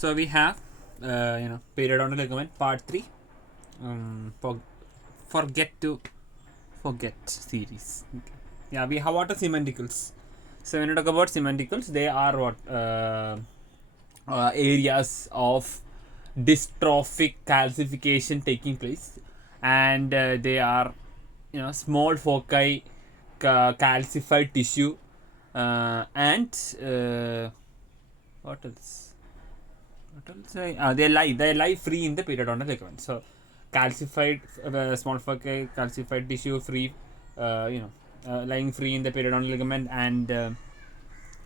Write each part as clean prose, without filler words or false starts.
So we have periodontal ligament part 3. Forget series. Okay. Yeah, we have what are cementicles. So when you talk about cementicles, they are what areas of dystrophic calcification taking place, and they are small foci calcified tissue, and what else? They lie free in the periodontal ligament. So calcified small foci calcified tissue free, lying free in the periodontal ligament, and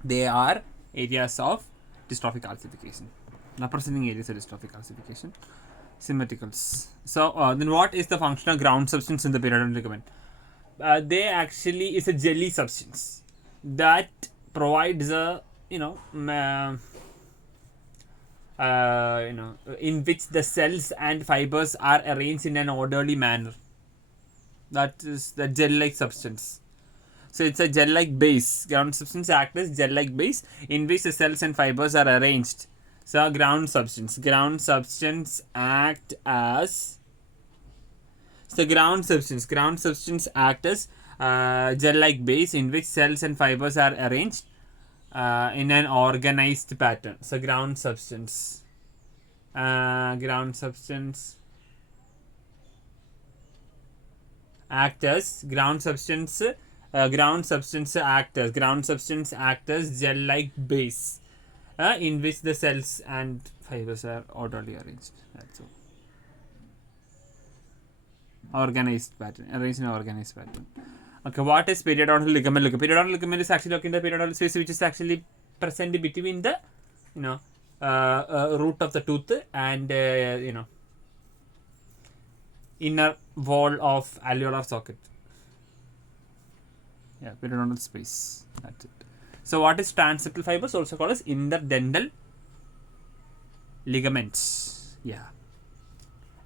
they are areas of dystrophic calcification, representing areas of dystrophic calcification. Symmetricals. So then what is the functional ground substance in the periodontal ligament? They actually is a jelly substance that provides a in which the cells and fibers are arranged in an orderly manner. That is the gel-like substance. So it's a gel-like base. Ground substance acts as gel-like base in which the cells and fibers are arranged. So ground substance act as ground substance act as gel-like base in which cells and fibers are arranged in an organized pattern. So ground substance act as gel-like base in which the cells and fibers are orderly arranged. That's all. Arranged in an organized pattern. Okay, what is periodontal ligament? Periodontal ligament is actually located in the periodontal space, which is actually present between the root of the tooth and inner wall of alveolar socket. Yeah, periodontal space. That's it. So what is transeptal fibers? Also called as interdental ligaments. Yeah,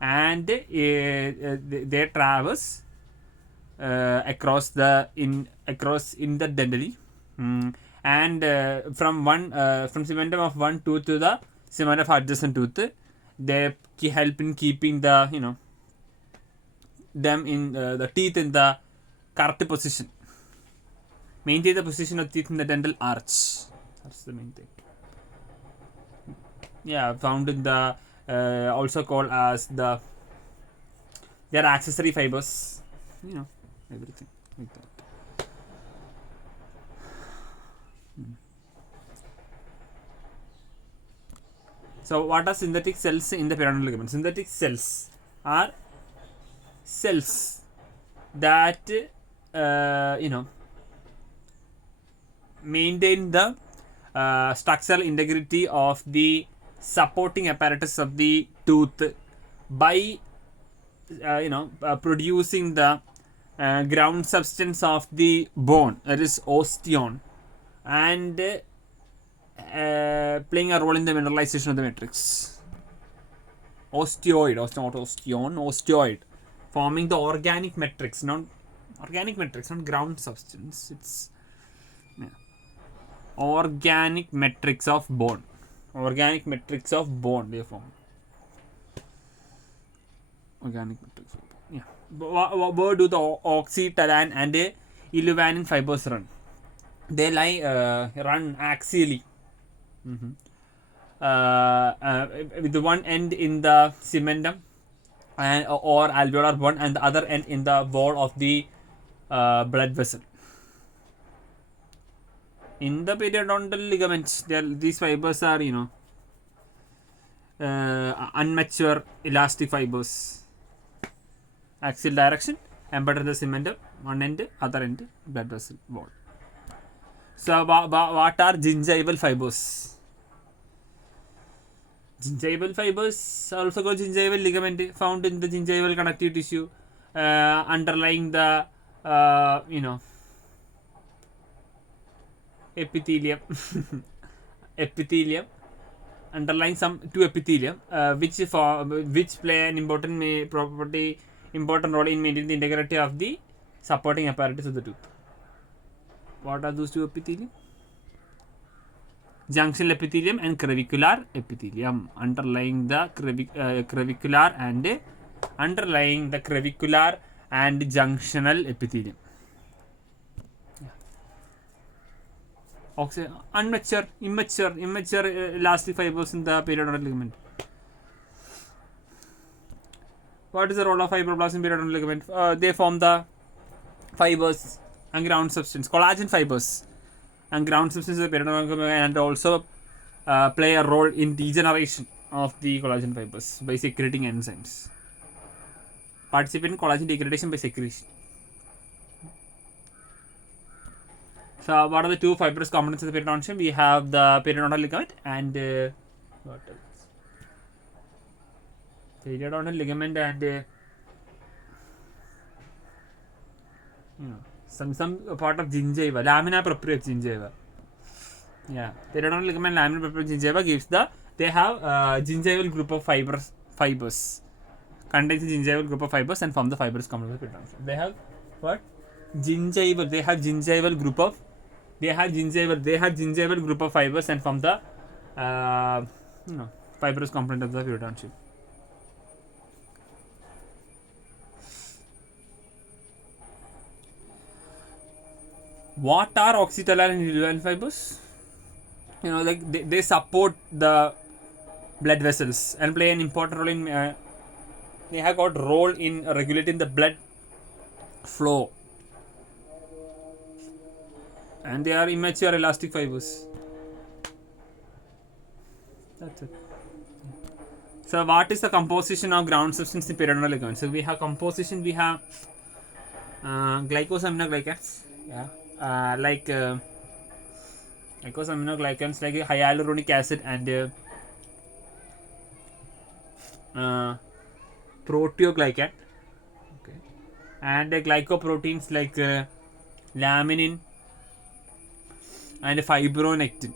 and they traverse across interdentally, and from cementum of one tooth to the cementum of adjacent tooth. They help in keeping the them in the teeth in the correct position. Maintain the position of teeth in the dental arch. That's the main thing. Yeah, found in the also called as their accessory fibers. Everything like that. So what are synthetic cells in the periodontal ligament? Synthetic cells are cells that maintain the structural integrity of the supporting apparatus of the tooth by producing the ground substance of the bone, that is osteon, and playing a role in the mineralization of the matrix. Osteoid, forming the organic matrix, not ground substance. It's organic matrix of bone. They form organic matrix of bone. Yeah. Where do the oxytalan and illuvanin fibers run? They run axially. With one end in the cementum or alveolar bone, and the other end in the wall of the blood vessel. In the periodontal ligaments, these fibers are unmature elastic fibers. Axial direction, embedded in the cementum, one end, other end, blood vessel wall. So what are gingival fibers? Gingival fibers are also called gingival ligament, found in the gingival connective tissue underlying the epithelium underlying some two epithelium which play an important role in maintaining the integrity of the supporting apparatus of the tooth. What are those two epithelium? junctional epithelium and clavicular epithelium. Underlying the clavicular and junctional epithelium. Immature elastic fibers in the periodontal ligament. What is the role of fibroblasts in periodontal ligament? They form the fibers and ground substance, collagen fibers and ground substance of the periodontal ligament, and also play a role in degeneration of the collagen fibers by secreting enzymes. Participate in collagen degradation by secretion. So, what are the two fibrous components of the periodontium? We have the periodontal ligament and what else? Periodontal ligament and some part of gingiva, lamina propria of gingiva. Yeah, periodontal ligament, lamina propria of gingiva gives they have gingival group of fibers contains the gingival group of fibers and form the fibrous component of the periodontium. They have what? Gingival. They have gingival group of fibers and form the fibrous component of the periodontium. What are oxytalar and uveal fibers? They support the blood vessels and play an important role in. They have got role in regulating the blood flow, and they are immature elastic fibers. That's it. So, what is the composition of ground substance in periodontal ligament? So, we have composition. We have glycosaminoglycans. Yeah. Glycosaminoglycans like hyaluronic acid and proteoglycan, okay, and glycoproteins like laminin and fibronectin,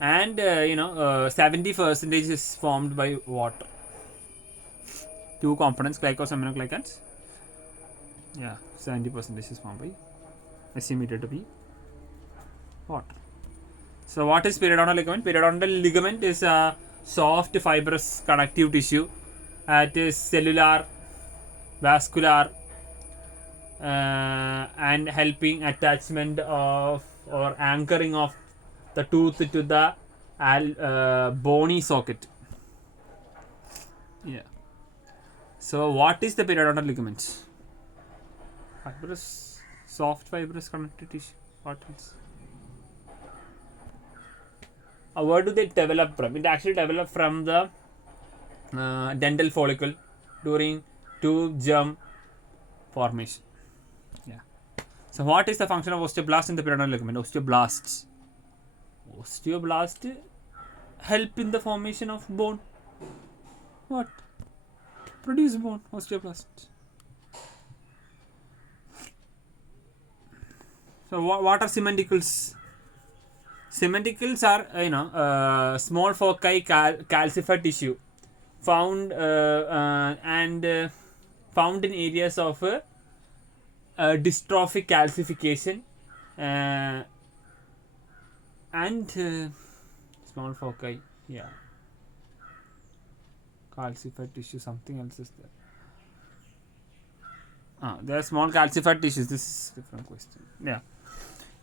and 70% is formed by water. Two components, glycosaminoglycans. Yeah, 70% is formed by, estimated to be, water. So, what is periodontal ligament? Periodontal ligament is a soft fibrous connective tissue. It is cellular, vascular, and helping attachment of or anchoring of the tooth to the bony socket. Yeah. So, what is the periodontal ligament? Fibrous, soft fibrous connective tissue. What else? Where do they develop from? It actually develop from the dental follicle during tooth germ formation. Yeah. So, what is the function of osteoblast in the periodontal ligament? Osteoblasts help in the formation of bone. What? Produce bone. Osteoblasts. So, what are cementicles? Cementicles are small foci calcified tissue found found in areas of dystrophic calcification and small foci. Yeah, calcified tissue. Something else is there. There are small calcified tissues. This is a different question. Yeah.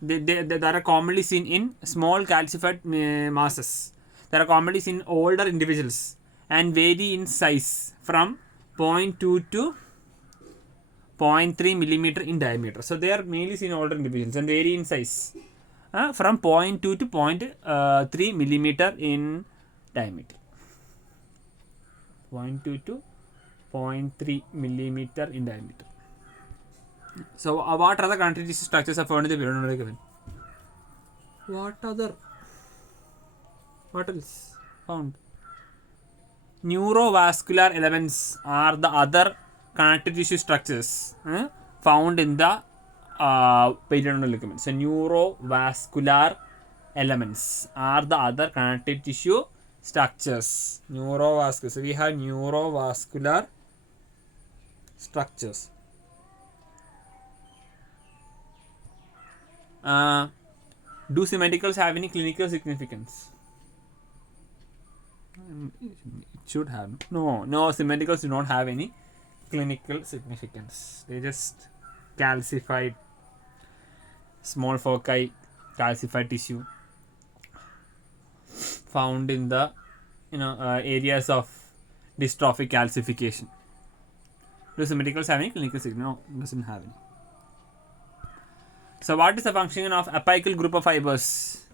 They are commonly seen in small calcified masses. They are commonly seen in older individuals and vary in size from 0.2 to 0.3 millimeter in diameter. So, they are mainly seen in older individuals and vary in size from 0.2 to 0.3 millimeter in diameter. 0.2 to 0.3 millimeter in diameter. So, what other connective tissue structures are found in the periodontal ligament? What else found? Neurovascular elements are the other connective tissue structures found in the periodontal ligament. So, neurovascular elements are the other connective tissue structures. Neurovascular. So, we have neurovascular structures. Do symmetricals have any clinical significance? It should have. No, symmetricals do not have any clinical significance. They just calcified small foci, calcified tissue found in the areas of dystrophic calcification. Do symmetricals have any clinical significance? No, doesn't have any. So what is the function of apical group of fibers?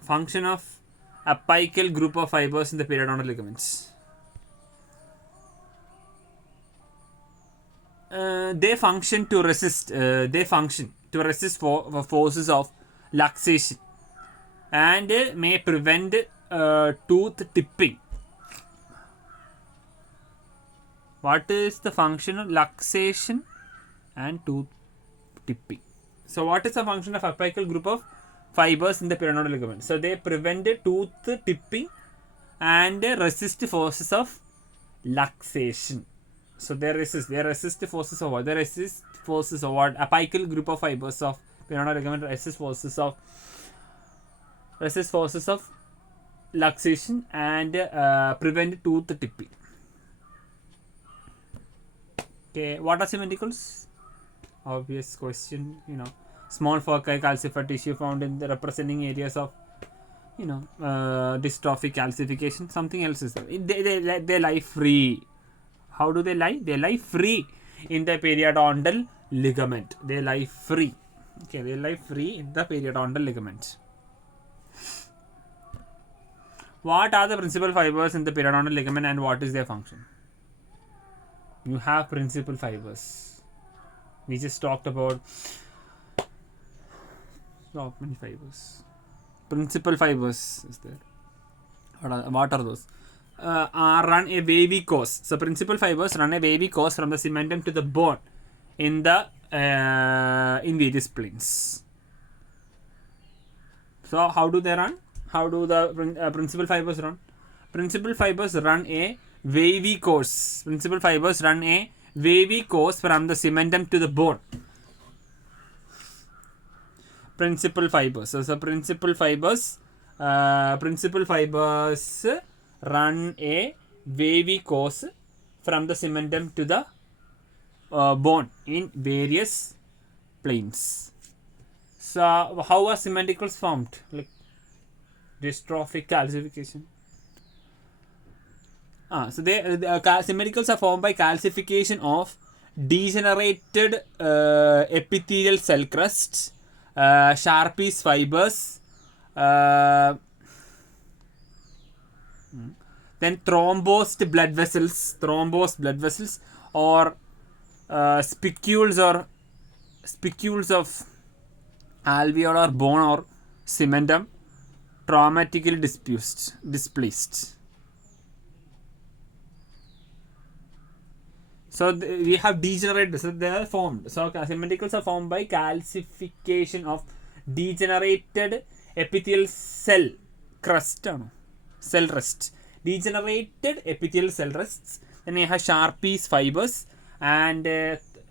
Function of apical group of fibers in the periodontal ligaments. They function to resist. Forces of luxation and may prevent tooth tipping. What is the function of luxation and tooth tipping? So what is the function of apical group of fibers in the periodontal ligament? So they prevent tooth tipping and resist forces of luxation. So they resist forces of what? They resist forces of what? Apical group of fibers of periodontal ligament resist forces of luxation and prevent tooth tipping. Okay, what are symmetricals? Obvious question, small foci calcified tissue found in the representing areas of dystrophic calcification. Something else is there. They lie free. How do they lie? They lie free in the periodontal ligament. They lie free. Okay, they lie free in the periodontal ligament. What are the principal fibers in the periodontal ligament and what is their function? You have principal fibers. We just talked about so many fibers. Principal fibers is there. What are those? Run a wavy course. So principal fibers run a wavy course from the cementum to the bone in the in various planes. So how do they run? How do the principal fibers run? Principal fibers run a wavy course. Principal fibers run a wavy course from the cementum to the bone. Principal fibers. So principal fibers run a wavy course from the cementum to the bone in various planes. So how are symmetricals formed? Like dystrophic calcification. So symmetricals are formed by calcification of degenerated epithelial cell crusts, Sharpie's fibers, then thrombosed blood vessels, or spicules of alveolar bone or cementum traumatically displaced. So we have degenerated. So they are formed. So symmetricals are formed by calcification of degenerated epithelial cell crust. Degenerated epithelial cell rests. Then we have Sharpie's fibers and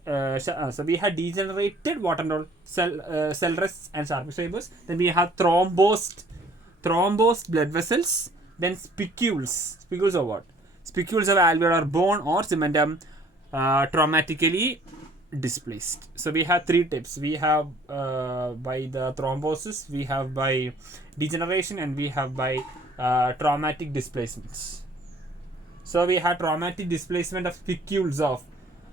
so we have degenerated what and all cell rests and Sharpie's fibers. Then we have thrombosed blood vessels. Then spicules of what? Spicules of alveolar bone or cementum traumatically displaced. So we have three types. We have by the thrombosis, we have by degeneration, and we have by traumatic displacements. So we have traumatic displacement of spicules of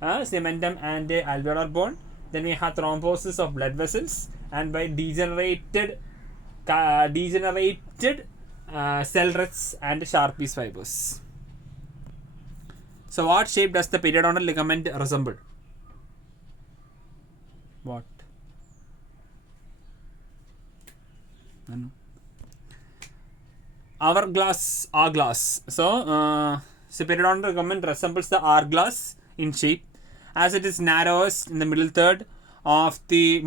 cementum and alveolar bone. Then we have thrombosis of blood vessels, and by degenerated cell rests and Sharpie's fibers. So what shape does the periodontal ligament resemble? What? Hourglass. So periodontal ligament resembles the hourglass in shape, as it is narrowest in the middle third of the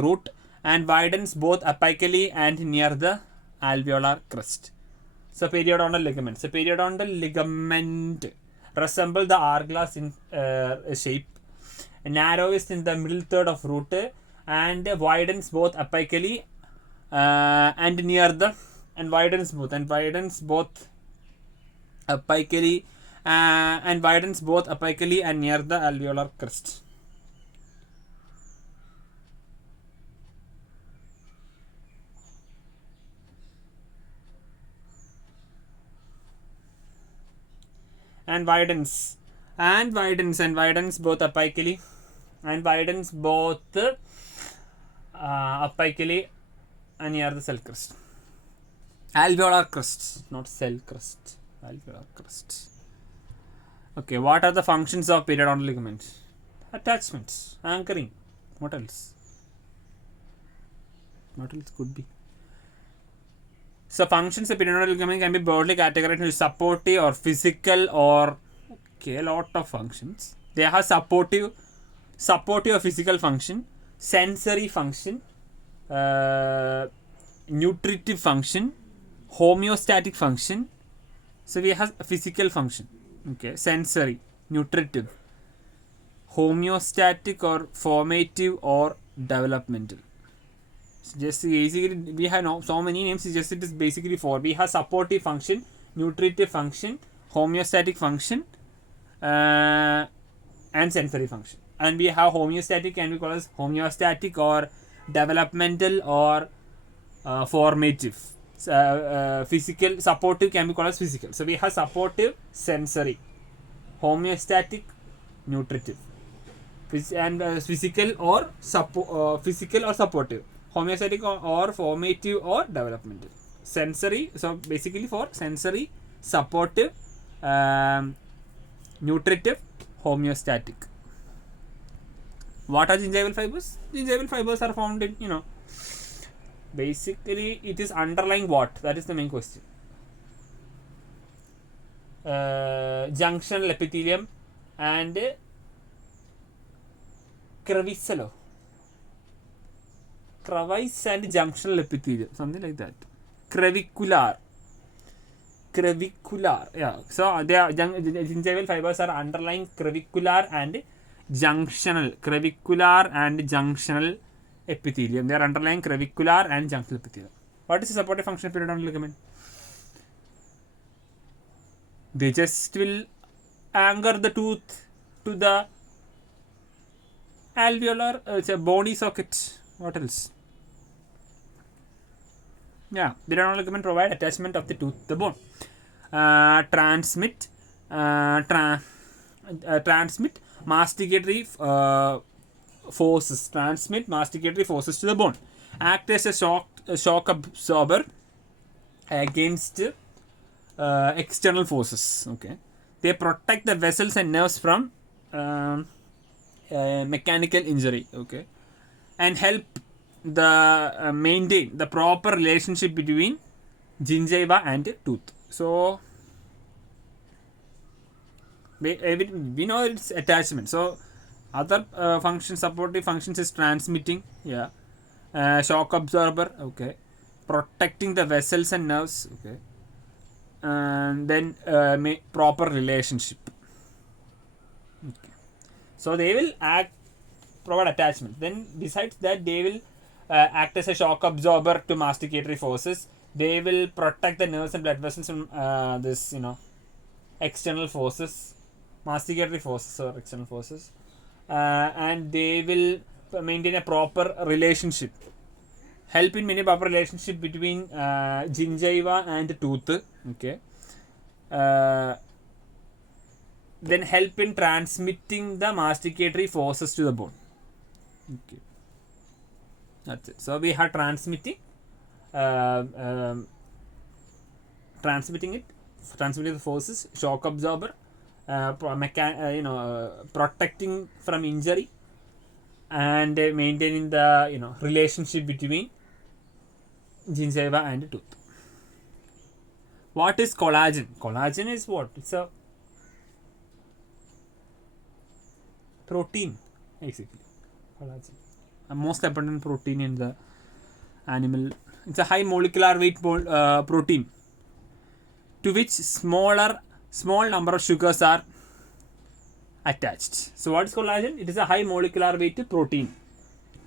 root and widens both apically and near the alveolar crest. So periodontal ligament resemble the hourglass in shape, narrowest in the middle third of root and widens both apically and near the and widens both apically and near the alveolar crest. And widens both apically apically and near the cell crest. Alveolar crest, not cell crest. Alveolar crest. Okay, what are the functions of periodontal ligament? Attachments, anchoring. What else? What else could be? So functions of periodontal ligament can be broadly categorized into supportive or physical or a lot of functions. They have supportive or physical function, sensory function, nutritive function, homeostatic function. So we have physical function, sensory, nutritive, homeostatic or formative or developmental. Just basically we have so many names. It is basically 4. We have supportive function, nutritive function, homeostatic function, and sensory function. And we have homeostatic can be called as homeostatic or developmental or formative. Physical, supportive can be called as physical. So we have supportive, sensory, homeostatic, nutritive, and physical or supportive, homeostatic or formative or developmental. Sensory, so basically for sensory, supportive, nutritive, homeostatic. What are gingival fibers? Gingival fibers are found in, basically it is underlying what? That is the main question. Junctional epithelium and crevice and junctional epithelium, something like that. Crevicular, yeah. So they are gingival fibers are underlying crevicular and junctional epithelium. They are underlying crevicular and junctional epithelium. What is the supportive function of periodontal ligament? They just will anchor the tooth to the alveolar bony socket. What else? Yeah, periodontal ligament provide attachment of the tooth to the bone. Transmit masticatory forces. Transmit masticatory forces to the bone. Act as a shock absorber against external forces. Okay, they protect the vessels and nerves from mechanical injury. Okay, and help the maintain the proper relationship between gingiva and tooth. So we know it's attachment. So other functions, supportive functions is transmitting, shock absorber, okay, protecting the vessels and nerves, okay, and then proper relationship. Okay. So they will provide attachment. Then besides that, they will act as a shock absorber to masticatory forces. They will protect the nerves and blood vessels from external forces, masticatory forces or external forces, and they will maintain a proper relationship, help in many proper relationship between gingiva and tooth. Okay, then help in transmitting the masticatory forces to the bone. Okay, that's it. So we have transmitting the forces, shock absorber, protecting from injury, and maintaining the relationship between gingiva and tooth. What is collagen? Collagen is what? It's a protein, basically. Collagen, a most abundant protein in the animal. It's a high molecular weight protein to which small number of sugars are attached. So what is collagen? It is a high molecular weight protein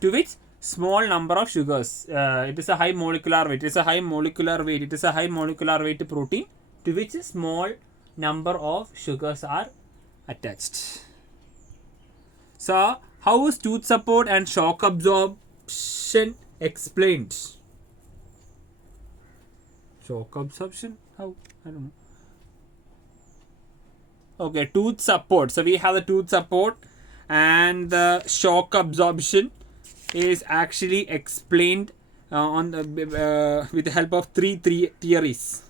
to which small number of sugars. It is a high molecular weight. It is a high molecular weight. It is a high molecular weight protein to which a small number of sugars are attached. So, how is tooth support and shock absorption explained? Shock absorption? How? I don't know. Okay, tooth support. So we have the tooth support, and the shock absorption is actually explained on the with the help of three theories.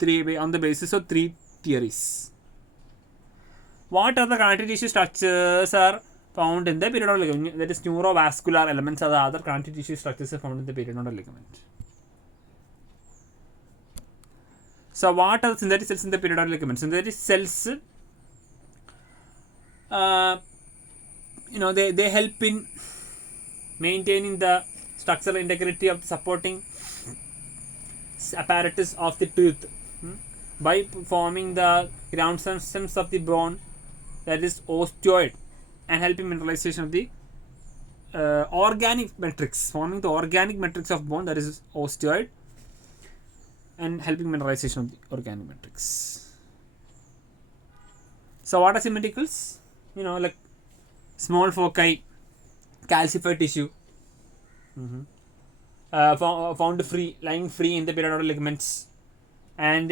On the basis of three theories. What are the connective tissue structures are found in the periodontal ligament? That is neurovascular elements are the other connective tissue structures are found in the periodontal ligament. So what are the synthetic cells in the periodontal ligament? Synthetic cells, they help in maintaining the structural integrity of the supporting apparatus of the tooth by forming the ground systems of the bone, that is osteoid, and helping mineralization of the organic matrix, forming the organic matrix of bone, that is osteoid, and helping mineralization of the organic matrix. So what are symmetricals? Like small foci, calcified tissue, found lying free in the periodontal ligaments, and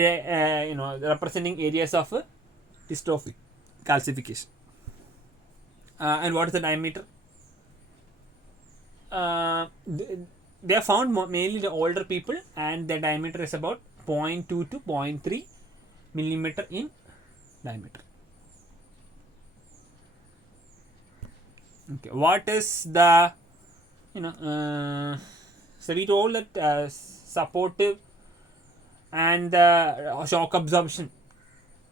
representing areas of dystrophic calcification. And what is the diameter? They are found mainly the older people, and their diameter is about 0.2 to 0.3 millimeter in diameter. Okay, what is the so we told that supportive and shock absorption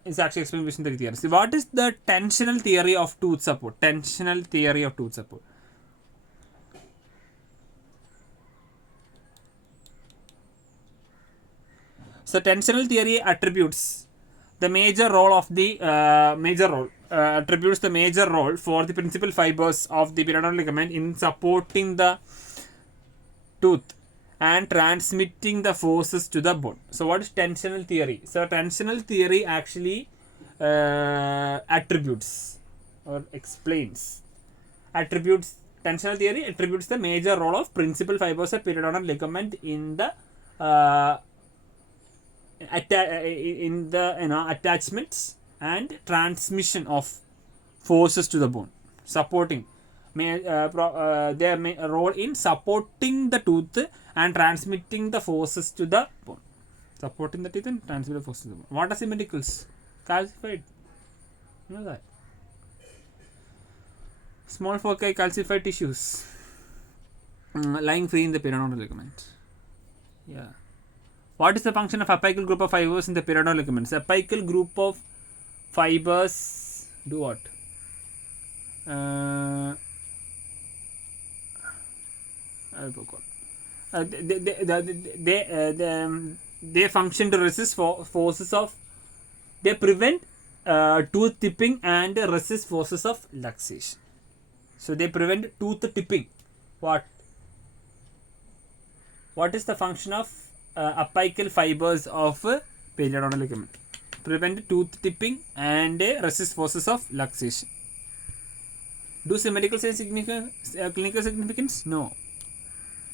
is actually explained within the theory. So what is the tensional theory of tooth support? Tensional theory of tooth support. So tensional theory attributes the major role of the attributes the major role for the principal fibers of the periodontal ligament in supporting the tooth and transmitting the forces to the bone. So what is tensional theory? So tensional theory actually attributes or explains. Tensional theory attributes the major role of principal fibers of periodontal ligament in the attachments and transmission of forces to the bone, supporting their role in supporting the tooth and transmitting the forces to the bone. Supporting the teeth and transmitting the forces to the bone. What are symmetricals? Calcified. You know that. Small foci, calcified tissues lying free in the periodontal ligament. Yeah. What is the function of apical group of fibers in the periodontal ligaments? Apical group of fibers do what? They function to resist forces of. They prevent tooth tipping and resist forces of luxation. So they prevent tooth tipping. What is the function of apical fibers of periodontal ligament? Prevent tooth tipping and resist forces of luxation. Do symmetricals have clinical significance? No.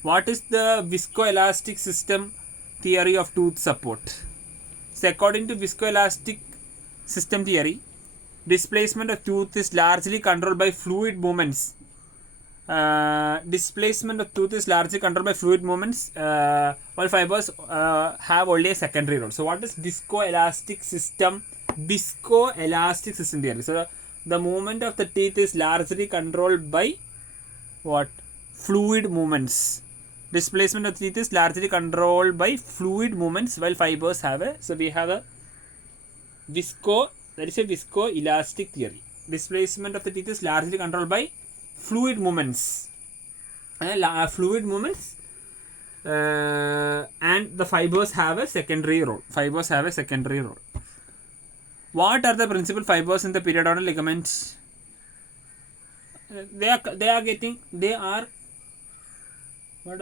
What is the viscoelastic system theory of tooth support? So according to viscoelastic system theory, displacement of tooth is largely controlled by fluid movements. Displacement of tooth is largely controlled by fluid movements, while fibers have only a secondary role. So what is viscoelastic system? Viscoelastic system theory. So the movement of the teeth is largely controlled by what? Fluid movements. Displacement of teeth is largely controlled by fluid movements, while fibers have a. So we have a that is a viscoelastic theory. Displacement of the teeth is largely controlled by fluid movements. And the fibers have a secondary role. What are the principal fibers in the periodontal ligament? they are getting, they are what